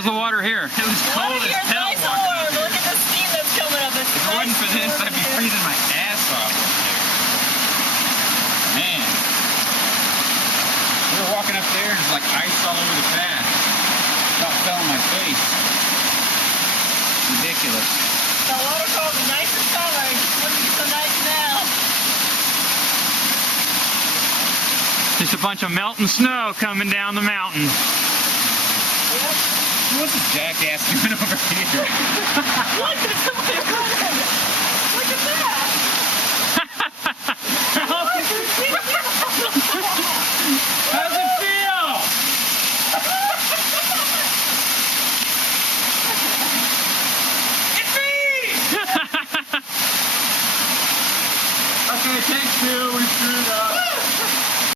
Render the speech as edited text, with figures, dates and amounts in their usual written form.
How's the water here? It was cold as hell. Nice warm. Look at the steam that's coming up. It's If it wasn't for this, I'd be freezing my ass off up there. Man. We were walking up there and there's like ice all over the path. About fell on my face. Ridiculous. The waterfall's the nicest color. It's looking so nice now. Just a bunch of melting snow coming down the mountain. Yep. What's this jackass doing over here? Look, there's somebody running. Look at that. How's it feel? It's me! Okay, take two. We screwed up.